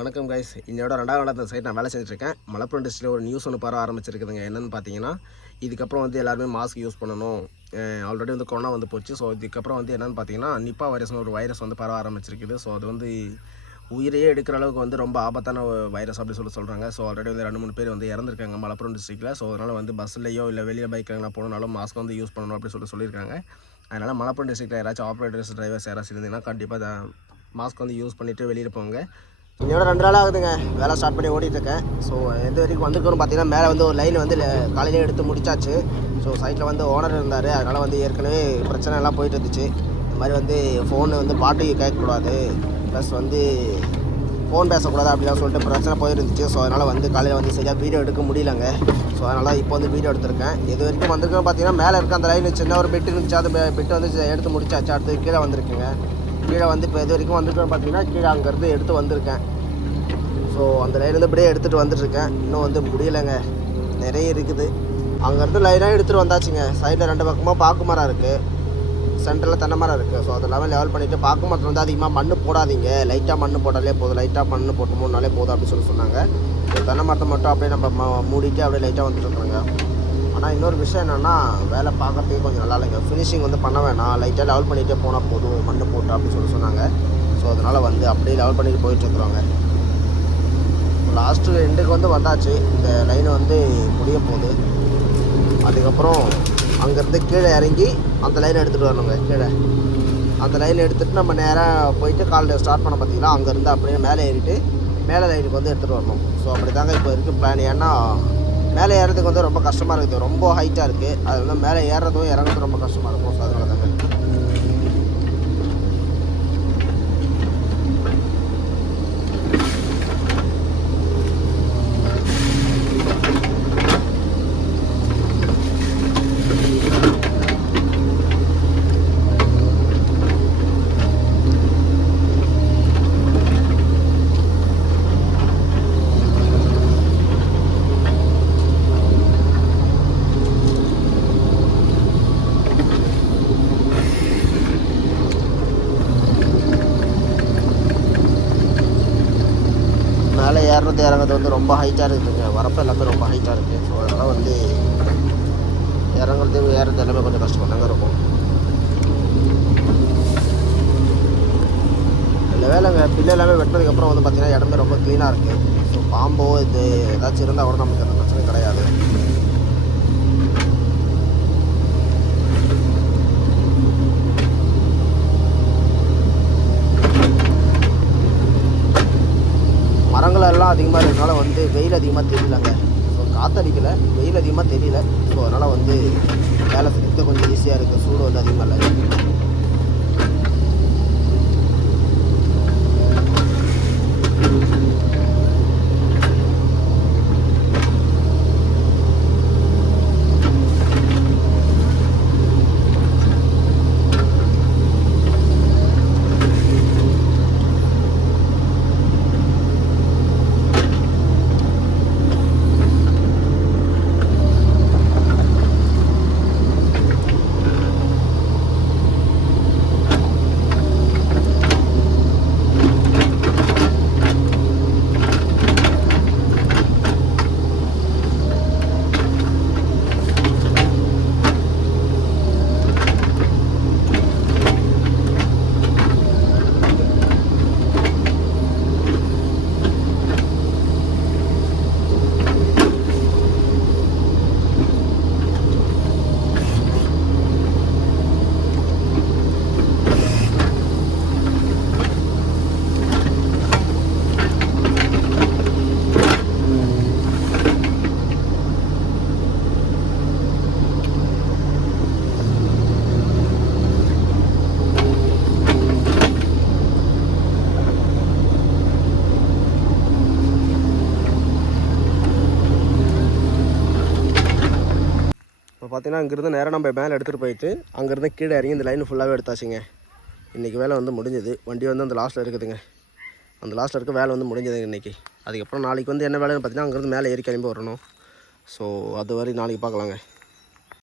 வணக்கம் கைஸ். இன்னோட 2வது இடத்துல சைட் நான் வேலை செஞ்சுட்ருக்கேன். மலப்புரம் டிஸ்ட்ரிக்டில் ஒரு நியூஸ் ஒன்று பரவ ஆரம்பிச்சிருக்குதுங்க. என்னென்னு பார்த்தீங்கன்னா, இதுக்கப்புறம் வந்து எல்லாருமே மாஸ்க் யூஸ் பண்ணணும். ஆல்ரெடி வந்து கொரோனா வந்து போச்சு. ஸோ இதுக்கப்புறம் வந்து என்னென்னு பார்த்தீங்கன்னா, நிப்பா வைரஸ்னு ஒரு வைரஸ் வந்து பரவ ஆரம்பிச்சிருக்குது. ஸோ அது வந்து உயிரையே எடுக்கிற அளவுக்கு வந்து ரொம்ப ஆபத்தான வைரஸ் அப்படி சொல்கிறாங்க. ஸோ ஆல்ரெடி வந்து 2-3 பேர் வந்து இறந்துருக்காங்க மலப்புரம் டிஸ்ட்ரிக்ட்டில். ஸோ அதனால் வந்து பஸ்லையோ இல்லை வெளியில் பைக்கில் போனாலும் மாஸ்க் வந்து யூஸ் பண்ணணும் அப்படி சொல்லியிருக்காங்க. அதனால் மலப்புரம் டிஸ்ட்ரிக்ட்டில் யாராச்சும் ஆப்ரேட்டர்ஸ் டிரைவர்ஸ் யாராச்சும் இருந்தீங்கன்னா கண்டிப்பாக மாஸ்க் வந்து யூஸ் பண்ணிவிட்டு வெளியில் போங்க. இன்னோட 2 நாள் ஆகுதுங்க வேலை ஸ்டார்ட் பண்ணி ஓடிட்டுருக்கேன். ஸோ எந்த வரைக்கும் வந்திருக்கோன்னு பார்த்தீங்கன்னா, மேலே வந்து ஒரு லைன் வந்து காலையிலே எடுத்து முடிச்சாச்சு. ஸோ சைட்டில் வந்து ஓனர் இருந்தார். அதனால் வந்து ஏற்கனவே பிரச்சனை எல்லாம் போயிட்டு இருந்துச்சு. இந்த மாதிரி வந்து ஃபோனு வந்து பாட்டு கேட்கக்கூடாது, ப்ளஸ் வந்து ஃபோன் பேசக்கூடாது அப்படிலாம் சொல்லிட்டு பிரச்சனை போயிருந்துச்சு. ஸோ அதனால் வந்து காலையில் வந்து சரியாக வீடியோ எடுக்க முடியலங்க. ஸோ அதனால் இப்போ வந்து வீடியோ எடுத்திருக்கேன். எது வரைக்கும் வந்திருக்கோன்னு பார்த்தீங்கன்னா, மேலே இருக்க அந்த லைன் சின்ன ஒரு பெட்டு இருந்துச்சு. அந்த பெட்டு வந்து எடுத்து முடிச்சாச்சு. அடுத்து கீழே வந்திருக்குங்க. கீழே வந்து இப்போ எது வரைக்கும் வந்திருக்கோன்னு பார்த்தீங்கன்னா, கீழே அங்கேருந்து எடுத்து வந்திருக்கேன். ஸோ அந்த லைன்லேருந்து இப்படியே எடுத்துகிட்டு வந்துட்டுருக்கேன். இன்னும் வந்து முடியலைங்க, நிறைய இருக்குது. அங்கேருந்து லைனாக எடுத்துகிட்டு வந்தாச்சுங்க. சைடில் 2 பக்கமாக பாக்கு மரம் இருக்குது, சென்டரில் தென்னை மரம் இருக்குது. ஸோ அதெல்லாமே லெவல் பண்ணிவிட்டு, பாக்கு மரத்தில் வந்து அதிகமாக மண் போடாதீங்க, லைட்டாக மண் போட்டாலே போதும், லைட்டாக மண் போட்டு 3 நாளே போதும் அப்படின்னு சொன்னாங்க. ஸோ தென்னை மரத்தை மட்டும் அப்படியே நம்ம மூடிட்டு அப்படியே லைட்டாக வந்துட்டுருக்குறோங்க. ஆனால் இன்னொரு விஷயம் என்னென்னா, வேலை பார்க்கறதுக்கு கொஞ்சம் நல்லா இல்லைங்க. ஃபினிஷிங் வந்து பண்ண வேணாம், லைட்டாக லெவல் பண்ணிகிட்டே போனால் போதும் மண் போட்டு அப்படின்னு சொன்னாங்க. ஸோ அதனால் வந்து அப்படியே லெவல் பண்ணிட்டு போயிட்டுருக்குறோங்க. லாஸ்ட்டு எண்டுக்கு வந்து வந்தாச்சு. இந்த லைன் வந்து முடிய போகுது. அதுக்கப்புறம் அங்கேருந்து கீழே இறங்கி அந்த லைனை எடுத்துகிட்டு வரணுங்க. கீழே அந்த லைனை எடுத்துகிட்டு நம்ம நேராக போயிட்டு காலையில் ஸ்டார்ட் பண்ண பார்த்தீங்கன்னா, அங்கேருந்து அப்படியே மேலே ஏறிட்டு மேலே லைனுக்கு வந்து எடுத்துகிட்டு வரணும். ஸோ அப்படி தாங்க இப்போ இருக்குது பிளான். ஏன்னா மேலே ஏறதுக்கு வந்து ரொம்ப கஷ்டமாக இருக்குது, ரொம்ப ஹைட்டாக இருக்குது. அது வந்து மேலே ஏறுறதும் இறங்குறதும் ரொம்ப கஷ்டமாக இருக்கும். ஸோ அதனால தாங்க. மேலே ஏறுறது இறங்குறது வந்து ரொம்ப ஹைட்டாக இருக்குதுங்க. வரப்பு எல்லாமே ரொம்ப ஹைட்டாக இருக்குது. ஸோ அதனால் வந்து இறங்குறது ஏறுறது எல்லாமே கொஞ்சம் கஷ்டமாக தாங்க இருக்கும். இல்லை வேலைங்க, பில்லு எல்லாமே வெட்டினதுக்கப்புறம் வந்து பார்த்திங்கன்னா இடமே ரொம்ப க்ளீனாக இருக்குது. ஸோ பாம்போ இது ஏதாச்சும் இருந்தால் கூட நமக்கு அந்த பிரச்சனை கிடையாது. மரங்கள் எல்லாம் அதிகமாக இருக்கிறதுனால வந்து வெயில் அதிகமாக தெரியலங்க. ஸோ காற்றடிக்கலை, வெயில் அதிகமாக தெரியல. ஸோ அதனால் வந்து வேலை செய்யறது கொஞ்சம் ஈஸியாக இருக்குது. சூடு வந்து அதிகமாக இல்லை. இப்போ பார்த்தீங்கன்னா, அங்கேருந்து நேராக நம்ம மேலே எடுத்துகிட்டு போயிட்டு அங்கேருந்து கீழே இறங்கி இந்த லைன் ஃபுல்லாகவே எடுத்தாச்சுங்க. இன்றைக்கி வேலை வந்து முடிஞ்சது. வண்டி வந்து அந்த லாஸ்ட்டில் இருக்குதுங்க. அந்த லாஸ்ட்டில் இருக்க வேலை வந்து முடிஞ்சதுங்க இன்றைக்கி. அதுக்கப்புறம் நாளைக்கு வந்து என்ன வேலைன்னு பார்த்தீங்கன்னா, அங்கேருந்து மேலே ஏறி கிளம்பி வரணும். ஸோ அது வரை நாளைக்கு பார்க்கலாங்க.